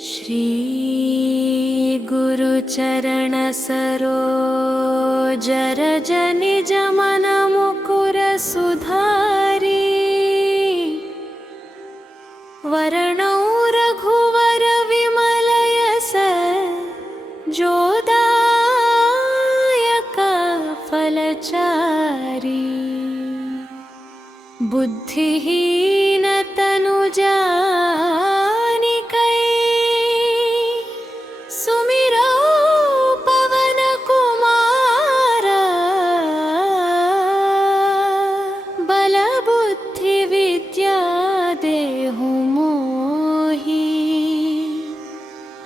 श्री गुरुचरण सरोज रज निज मन मुकुर सुधारी वरणौ रघुवर विमल यस जोदायक फलचारी बुद्धिहीन तनु जानिकै सुमिरौ पवन कुमार बल बुद्धि विद्या देहु मोहि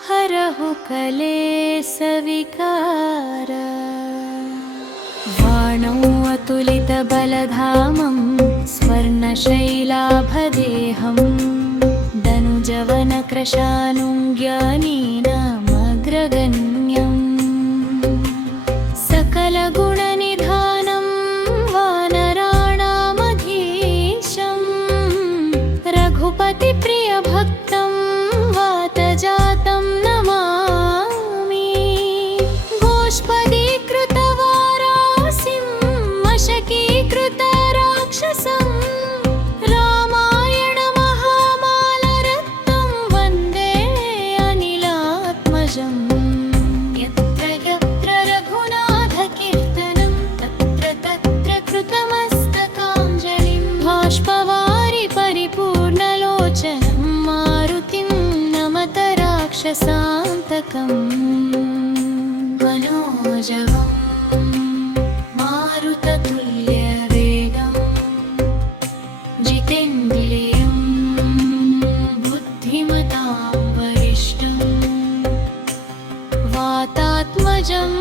हरहु कलेश विकार वाणौ अतुलित बलधामं स्वर्णशैलाभदेहं दनुजवन कृशानुज्ञानीनामग्रगण्यम् सकलगुणनिधानं वानराणामधीशं रघुपतिप्रियभक्तं वातजातं नमामि गोष्पदीकृतवारासिं मशकीकृतराक्षसं रामायण महामालरत्नं वन्दे अनिलात्मजम् यत्र यत्र रघुनाथकीर्तनं तत्र तत्र कृतमस्तकाञ्जलिं बाष्पवारि परिपूर्णलोचनं मारुतिं नमत राक्षसान्तकम् मनोजवम् मारुततुल्यवेगं जितेन्द्रियं बुद्धिमतां वरिष्ठं वातात्मजं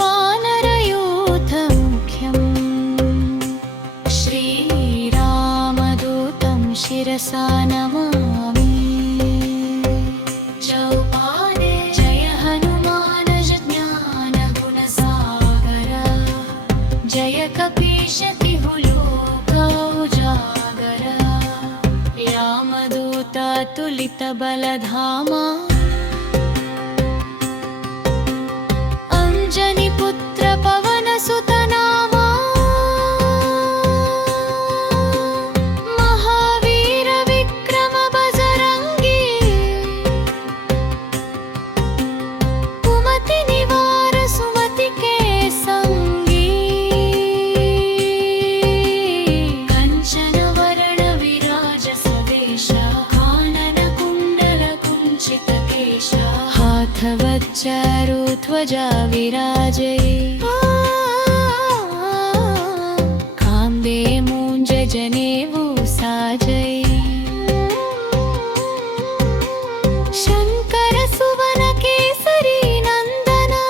वानरयूथमुख्यं श्रीरामदूतं शिरसा नमामि चौपादे जय हनुमान ज्ञानगुणसागर जय कपीशतिहुलोकौजागर रामदूतातुलितबलधामा अंजनीपुत्र पवनसुतनामा महावीर विक्रम बजरंगी कुमति निवार सुमति के संगी कंचन वरण विराज सवेश कानन कुंडल कुंचित केश हाथ वज्रु ध्वजा विराजे कांदे मूंज जनेऊ साजै शंकर सुवन केसरी नंदना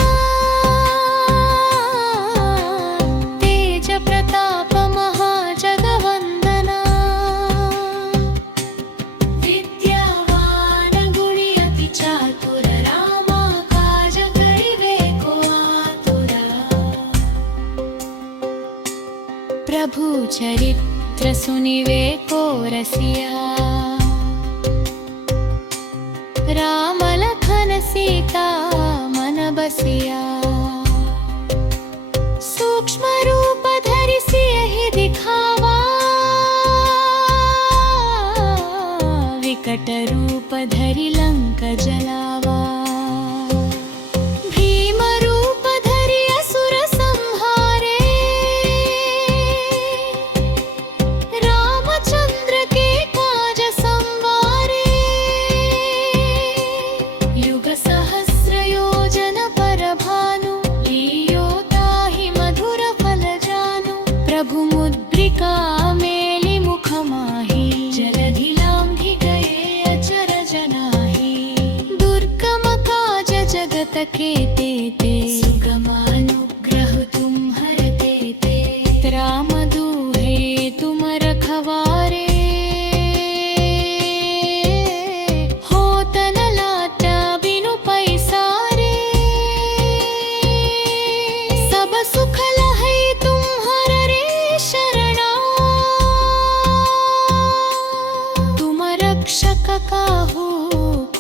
तेज प्रताप महाजगवंदना विद्यावान गुणी अति चातुर रामा काज करिवे को आतुर प्रभु चरित्र सुनिवे को रसिया राम लखन सीता मन बसिया सूक्ष्म रूप धरि सियहि दिखावा विकट रूप धरि लंक जलावा भीम रूप धरि असुर संहारे रामचंद्र के काज संवारे युग सहस्र योजन पर भानु लीयो ताहि मधुर फल जानु प्रभु मुद्रिका मेलि मुख माहि जलधि लांघि गए अचर जनाहि दुर्गम काज जगत के तेते सुगमानुग्रह तुम हरते ते राम दूहे तुम रखवारे होत न लाटा बिनु पैसारे सब सुख लहै तुम्हरे शरणा तुम रक्षक काहू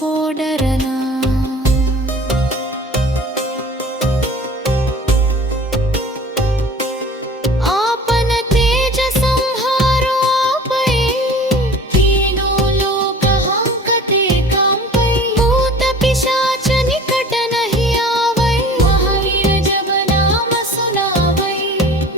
को डरना। आपन तेज संहारो आपै, तीनों लोक हांकते कांपै। भूत पिशाच निकट नहीं आवै, महावीर जब नाम सुनावै।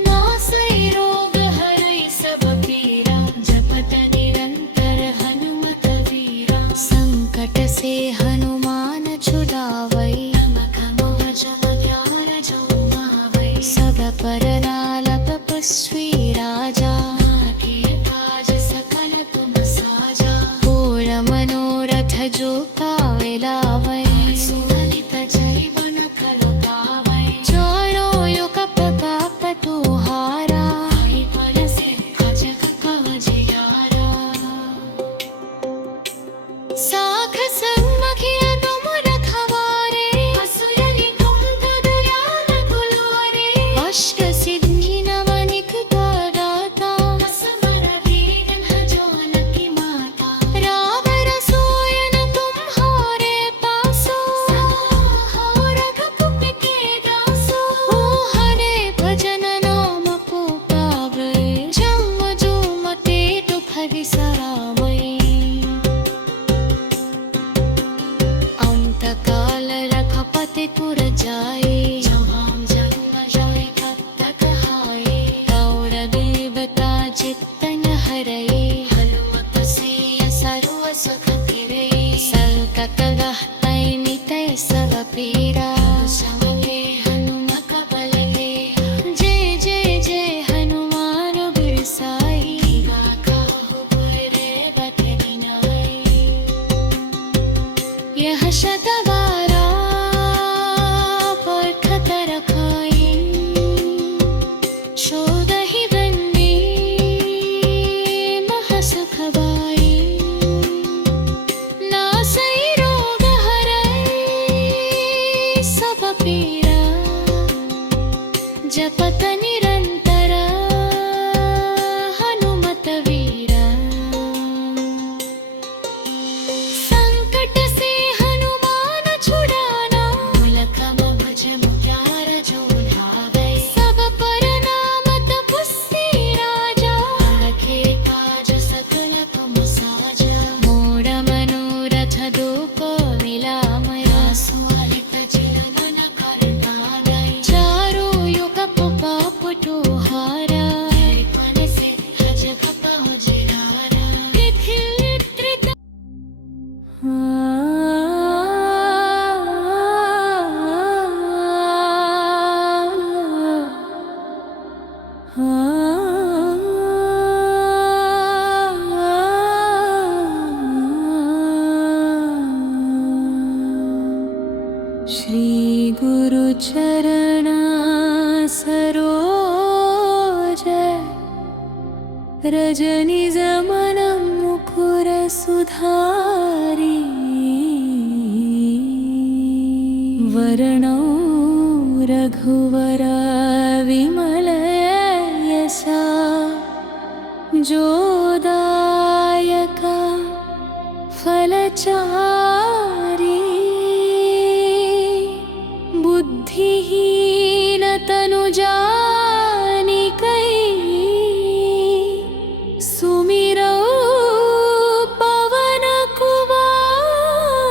नासै रोग हरै सब पीरा, जपत निरंतर हनुमत वीरा। संकट से हनुमान छुड़ावै, नमक मोह जम ज्ञान जो मावै। सब पर नाल तपस्वी राजा, नाके काज सकल तुम साजा। पूर्ण मनोरथ जो पावे लावै, सुअनित जीवन फल पावै। चारों युग प्रताप तुम्हारा, आई पर सिद्ध जग कवजियारा। साख सम्मुखिय तुम रखवारे, असुरनि कुंठ दयाल दुलारे। अष्ट सिद्धि नवनिक दाता, असवर दीन जो लकी माता। राम रसोयन तुम्हारे पासो, हो रघुकुल के दासो। हरे भजन नाम को पावै, जम जो मते दुख विसरावै। अंत काल रघुपति पुर जाए, जहाँ जन्म जाए कत कहाए। और देवता चित्तन हरए, हनुमत से सर्व सुख फिरे। संकट हटै मिटै सब पीरा, समले हनुमत बल दे। जय जय जय हनुमान बिरसाई, कहु पर्वत बिनाई। यह शतवारा परखत रखाई, शोधहि बंदी महसुख बाई। नासै रोग हरै सब पीरा, जपत निरंतर हनुमत वीरा। संकट से हनुमान छुड़ाना, मुलखम भज मुरार जो धावै। सब पर नाम तपस्वी राजा, रखे काज सकल तुम साजा। मोर मनोरथ दुख मिलामया, सुअनित जीवन करनालै। चारों युग प्रताप तुम्हारा, कृपण सिद्ध जग पहुँचनारा। तिथित्र श्री गुरु चरणा सरोज, रजनी जमन मुकुर सुधारी। वर्णौ रघुवर विमल यशा, जो दायक फलचारी। बुद्धिहीन तनु जानिकै, सुमिरौ पवन कुमारा।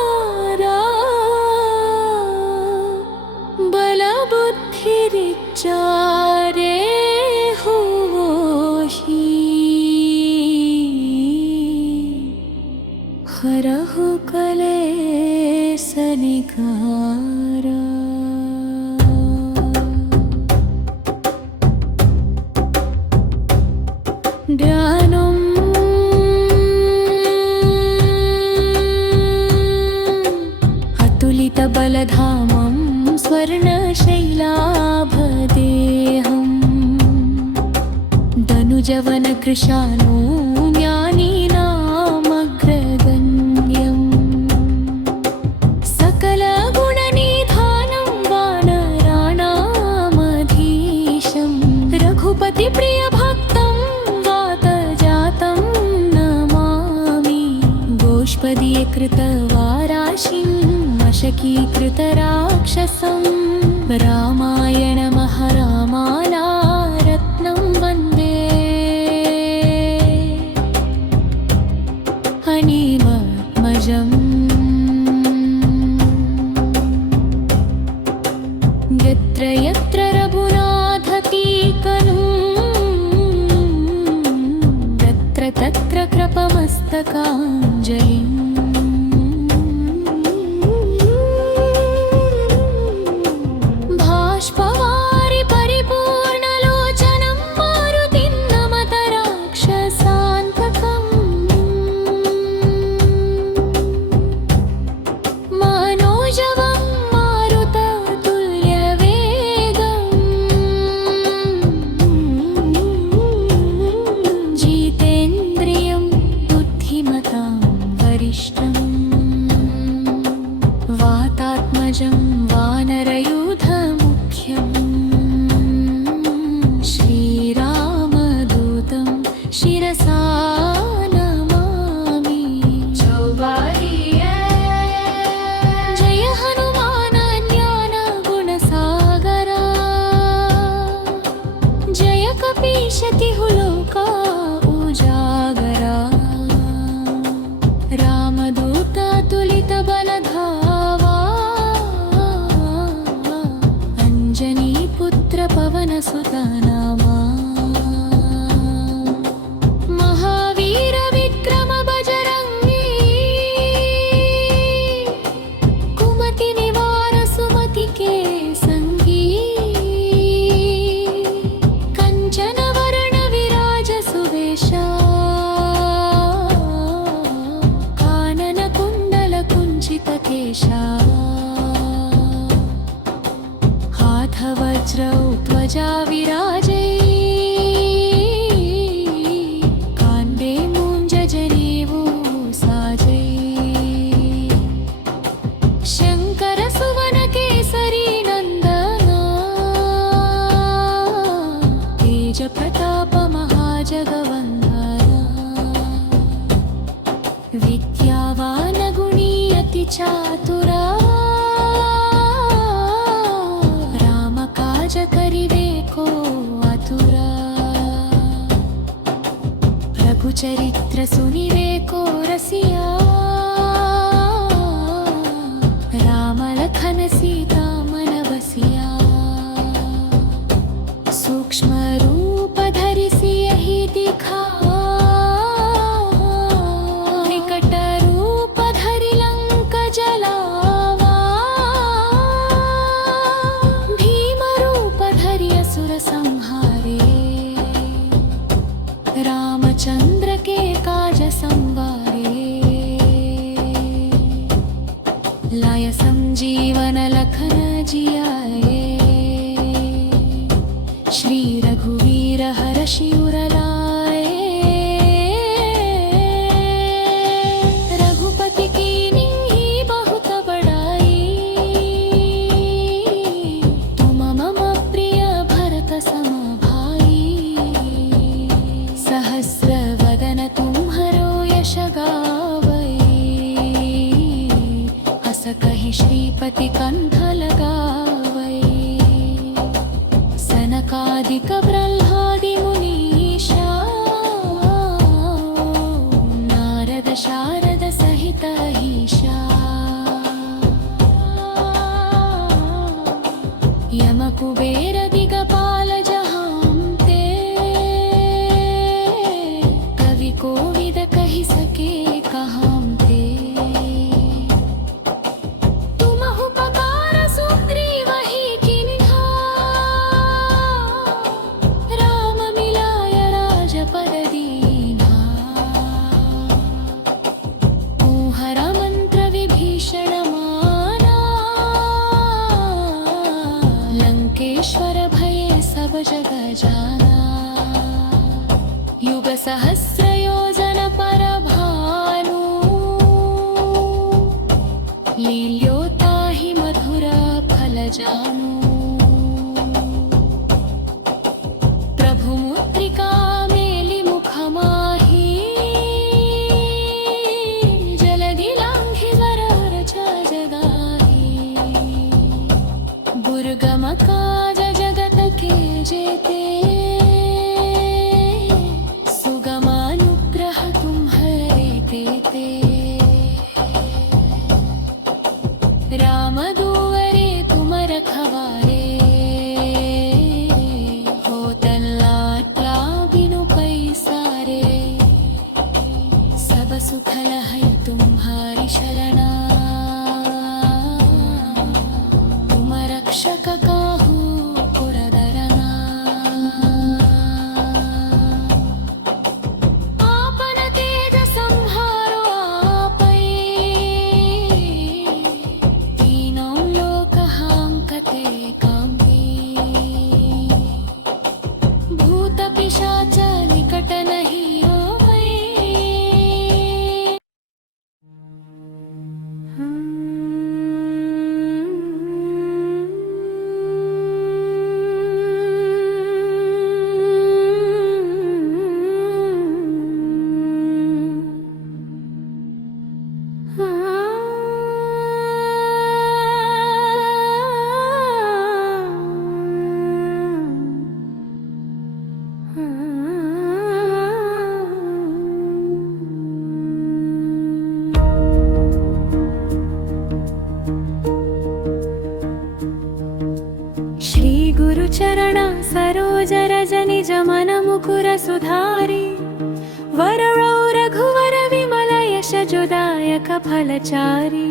बल बुद्धि विचारे होहि, हरहु कलेश निकारा। ध्यानम् अतुलितबलधामं स्वर्णशैलाभदेहम्। दनुजवनकृशानो ज्ञानीनामग्रगण्यम्। सकलगुणनिधानं वानराणामधीशं, रघुपतिप्रियभक्तं वातजातं नमामि। गोष्पद कृतवाराशिं वशकीकृतराक्षसं रामायणमहारामाला रत्नं वन्दे हनीमत्मजम् यत्र यत्र रघुनाथकीर्तनं तत्र तत्र कृपमस्तकाञ्जलिम् बाष्पवारि परिपूर्णलोचनं मारुतिं नमत राक्षसान्तकम् मनोजवं मारुततुल्यवेगम् जितेन्द्रियं बुद्धिमतां वरिष्ठम् वातात्मजं वानरयूथमुख्यम् श्रीरामदूतं शिरसा नमामि। जय हनुमान ज्ञान गुणसागरा जय कपीशतिहु लोका उजागरा रामदूत तुलित बलधावा अंजनी पुत्र पवन सुत नामा महावीर विक्रम बजरंगी कुमति निवार सुमति के संगी कंचन वरण विराज सुवेशा कानन कुंडल कुंचित केशा हाथ वज्र ध्वजा विराजे कांदे मूंज जनेऊ साजे शंकर सुवन केसरी नंदना तेज प्रताप महाजगवंदना विद्यावान गुणी अति चातुरा राम काज करिवे को आतुरा प्रभु चरित्र सुनिवे को रसिया राम लखन सीता मन बसिया सूक्ष्म रूप धरिसि यही दिखा निकट रूप धरि लंक जलावा भीम रूप धरि असुर संहारे रामचंद्र के काज संवारे लाय संजीवन लखन जियाए श्री रघुवीर हर्षि उर लाए रघुपति कीन्ही बहुत बड़ाई तुम मम प्रिय भरत सम भाई सहस्र वदन तुम्हरो यश गावै अस कहि श्रीपति कंठ लगावै सनकादिक ब्रह्मादि मुनीशा नारद शारद सहित ईशा यम कुबेर दिगपाल जहांते कवि कोविद कहि सके कहांते तुमहु पकार श्री गुरु चरण सरोज रज निज मन मुकुर सुधारी वरौ रघुवर विमल यश जोदायक फलचारी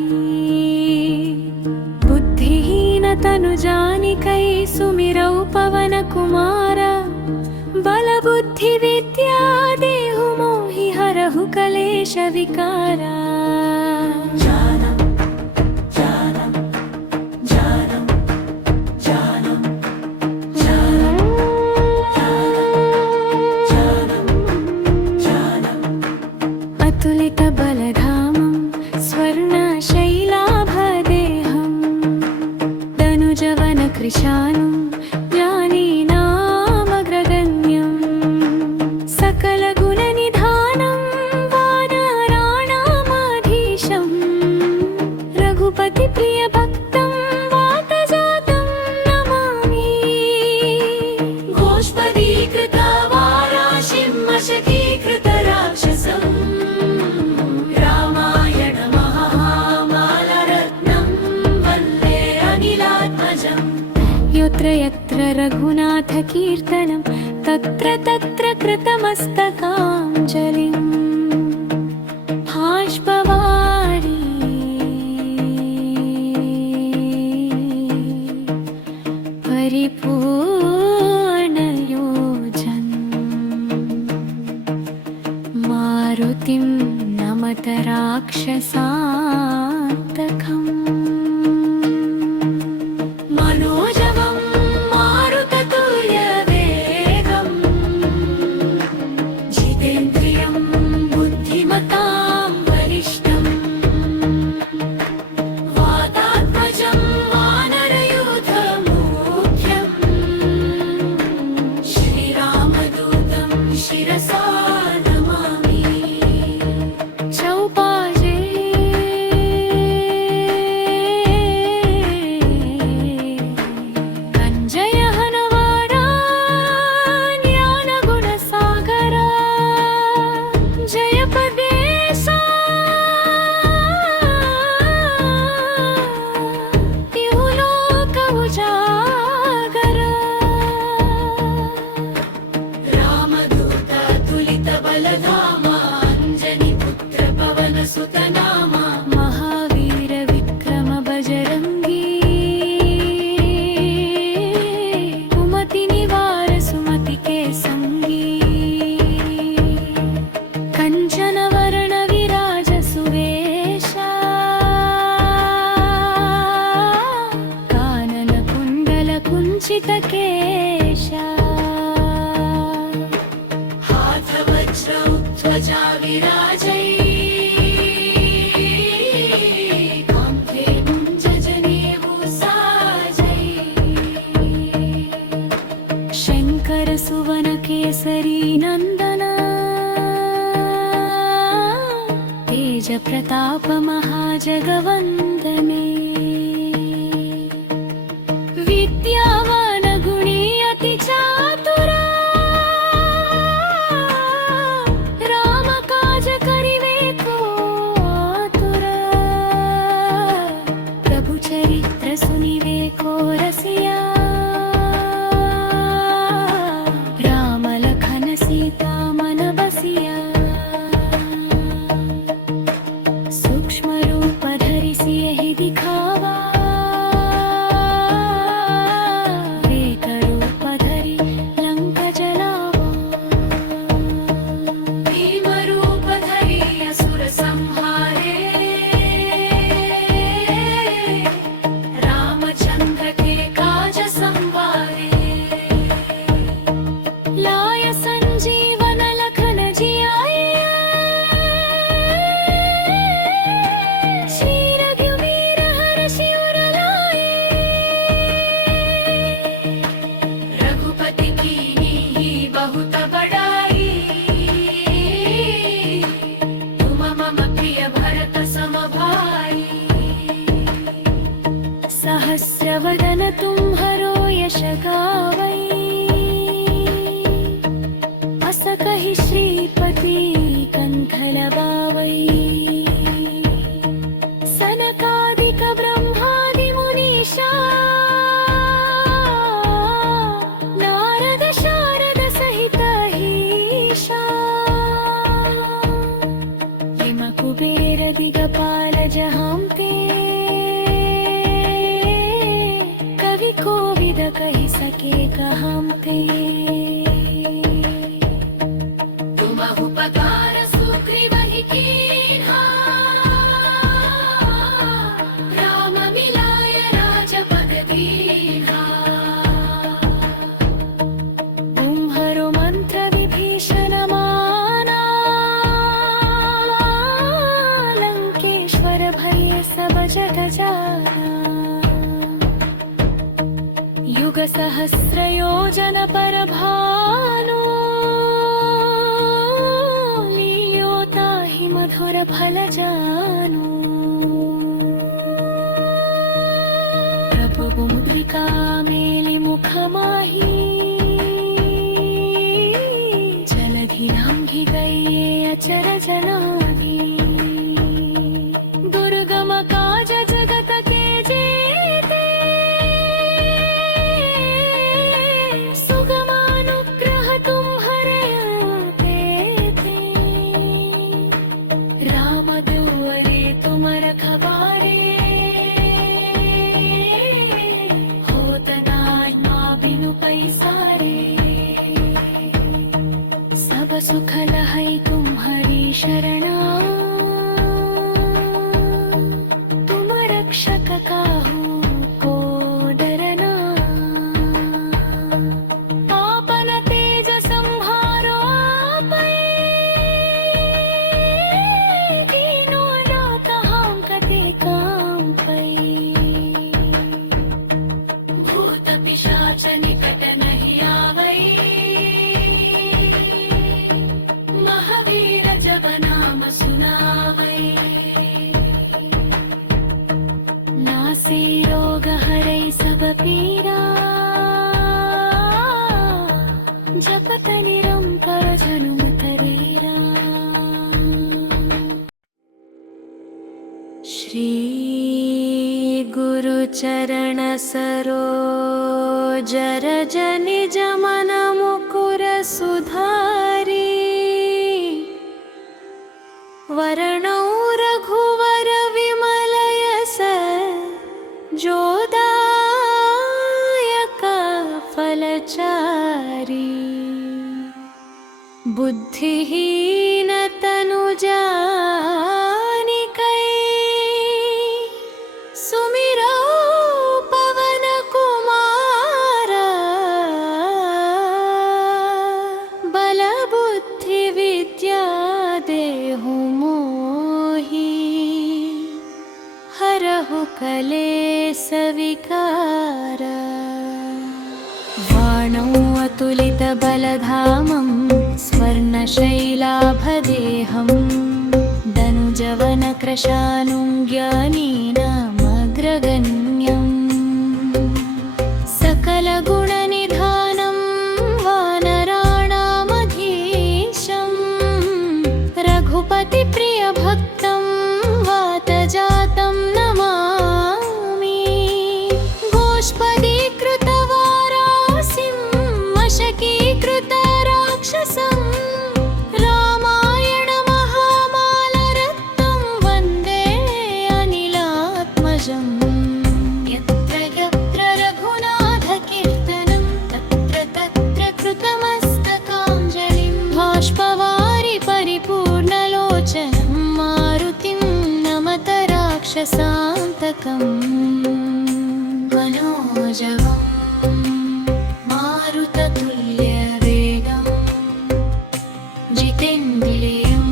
बुद्धिहीन तनु जानिकै सुमिरौ पवन कुमार बल बुद्धि विद्या देहु मोहि हरहु कलेश विकारा अतुलित बलधामं स्वर्णशैलाभदेहं तनुजवन कृशानुं ज्ञानीनामग्रगण्यं सकलगुणनिधानं वानराणामधीशं रघुपतिप्रियभक्तं वातजातं नमामि गोष्पदीकृतवाराशिं मशकीकृतराक्षसम् यत्र यत्र रघुनाथकीर्तनं तत्र तत्र कृतमस्तकाञ्जलिं बाष्पवारी परिपूर्णयोजन् मारुतिं नमत राक्षसान्तकम् केशा हाथ वज्र ध्वजा विराजै कान्धे मुञ्जनेवु साजै शङ्कर सुवन केसरी नन्दन तेज प्रताप महाजगवन्दने विद्यावान गुणी अति चातुरा राम काज करिवे को आतुरा प्रभु चरित्र सुनिवे को रसिया राम लखन सीता मन बसिया सूक्ष्म रूप धरिसिए सकल जहाँते कवि कोविद कही सके कहाँते तुम उपकार सुग्रीव ही कीन्हा राम मिलाय राजपद दीन्हा तुम्हरो मंत्र विभीषण माना लंकेश्वर भय सब जग जाना युग सहस्र योजन पर भानु लील्योता ही मधुर फल जानु प्रभु मुद्रिका मेलि मुख माही जलधि लांघि गए अचर जनानी दुर्गम काज जगत के जेते सुगमानुग्रह तुम्हरे देते राम दुआरे तुम रखवारे होत नाय माँ बिनु पैसारे सब सुख लहै तुम्हारी शरणा तुम रक्षक काहू को डरना आपन तेज संहारो आपै दीनो नाथ हांकते कांपै भूत पिशाच निकट नहीं आवै महावीर जब नाम सुनावै नासे रोग हरै सब पीरा जपत निरंतर जनुमत वीरा श्री गुरु चरण सरोज रज निज मन मुकुर सुधारी वर्णौ रघुवर विमल यस जोदायक फलचारी बुद्धिहीन तनु जानिकै सुमिरौ पवन कुमारा बल बुद्धि विद्या देहु मोहि हरहु कलेश विकार वाणौ अतुलित बलधामं स्वर्णशैलाभदेहं दनुजवन कृशानुज्ञानीनामग्रगण्यम् सकलगुणनिधानं वानराणामधीशं रघुपतिप्रियभक्तं वातजातं नमामि गोष्पदीकृतवारासिं मशकीकृतराक्षसं रामायण महामालरत्नं वन्दे अनिलात्मजम् यत्र यत्र रघुनाथकीर्तनं तत्र तत्र कृतमस्तकाञ्जलिं बाष्पवारि परिपूर्णलोचनं मारुतिं नमत राक्षसान्तकम् मनोजवम् मारुततुल्यवेगं जितेन्द्रियं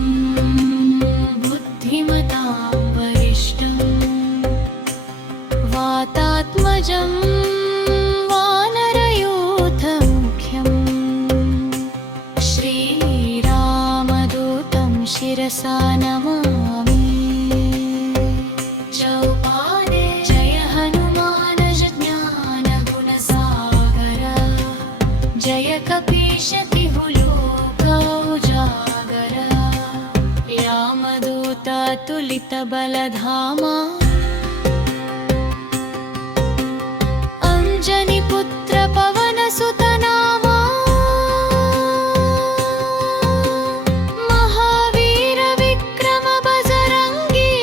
बुद्धिमतां वरिष्ठं वातात्मजं वानरयूथमुख्यं श्रीरामदूतं शिरसा नमामि चौपादे जय हनुमान ज्ञान गुणसागर जय कपीश तिहु लोक उजागर रामदूतातुलित बलधामा अंजनी पुत्र पवन सुत नामा महावीर विक्रम बजरंगी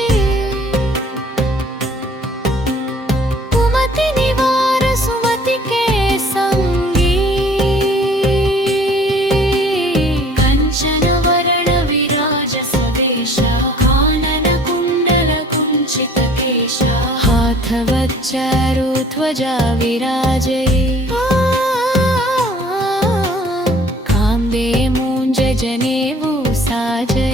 चारुध्वजा विराजये काम्बे मूञ्ज जनेऊ साजये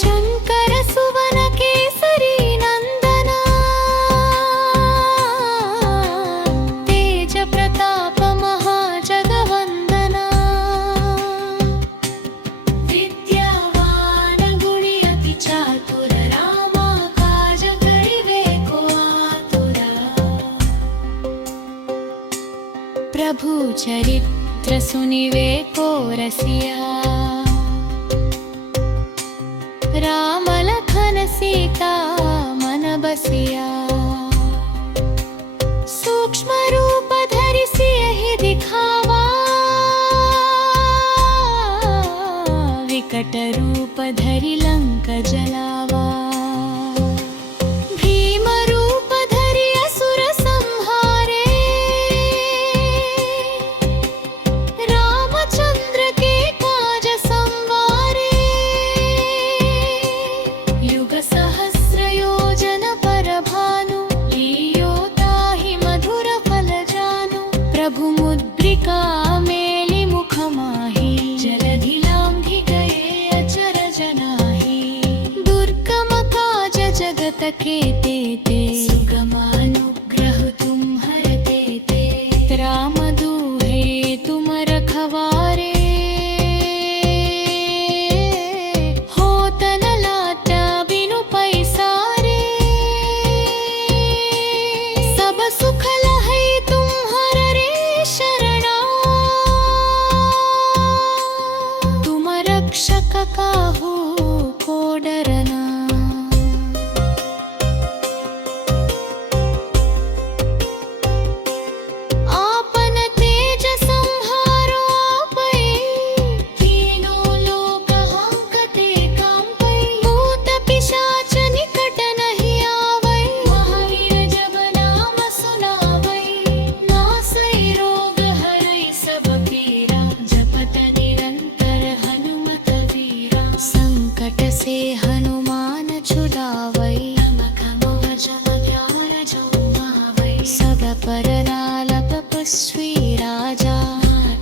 शङ्कर सुवन केसरी नन्दना तेज प्रताप महाजगवन्दना विद्यावान गुणी अति चातुर रामा काज करिवे को आतुरा प्रभु चरित्र सुनिवे को रसिया राम लखन सीता मन बसिया सूक्ष्म रूप धरि सियहि दिखावा विकट रूप धरि लंक जलावा भीम रूप धरि असुर संहारे रामचंद्र के काज संवारे युग सहस्र योजन पर भानु लीयो ताहि मधुर फल जानु प्रभु मुद्रिका मेलि मुख माहि जलधि लांघि गए अचरज नाही दुर्गम काज जगत के तेते सुगम अनुग्रह तुम्हर तेते राम दूहे तुम रखवारे होत न लाटा बिनु पैसारे सब सुख लहै तुम्हर रे शरणा तुम रक्षक काहू को डरना आपन तेज संहारो आपै तीनों लोक हंकते कांपै भूत पिशाच निकट नहीं आवै महावीर जब नाम सुनावै नासै रोग हरै सब पीरा जपत निरंतर हनुमत वीरा संकट से हनुमान छुड़ावै नमक मोह जम ज्ञान जो मावै सब पर नाल तपस्वी राजा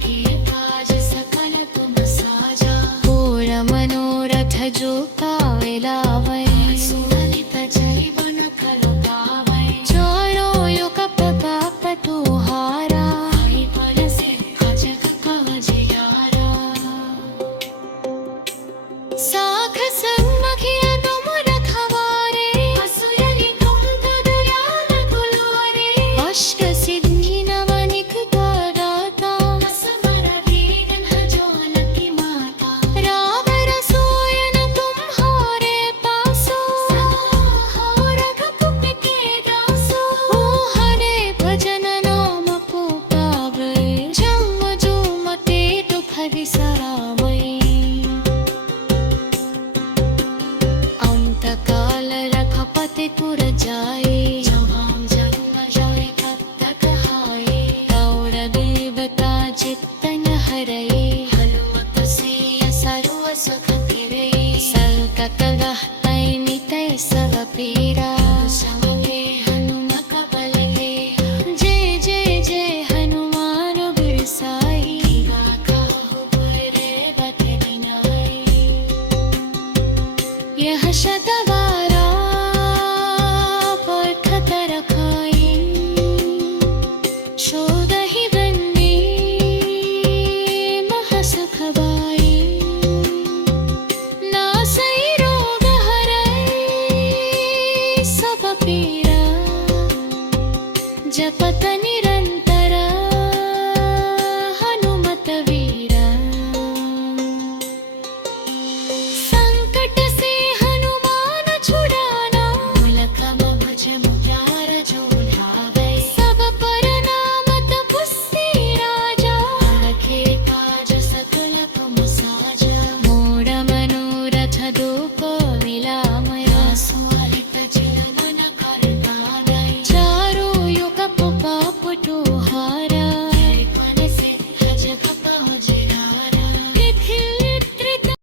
के काज सकल तुम साजा पूर मनोरथ जो कावे लावै सुललित जीवन फल पावै चारों युग प्रताप तुहारा हरि फल सिद्ध जग कवजियारा साख सन्मखिया तुम रखवारे असुरनि तुम दयाल दुलारे अष्ट सिद्धि नवनिक दाता असवर दीन जानकी माता राम रसोयन तुम्हारे पासो हो रघुकुल के दासो मोहने भजन नाम को पावै जम जो मते तो फरि सरावै अंत काल रखपति पुर जाए जहाँ जन्म जाए कब तक हाय और देवता चित्तन हरै हनुमत से सर्व सुख फिरै संकट रहतै नितै सब पीरा समवे हनुमत बल देहा जय जय जय हनुमान बिरसाई काहू पुरे बत बिनाई यह शतवारा परखत रखाई शोधहि बन्दी महसुख बाई नासै रोग हरै सब पीरा जपत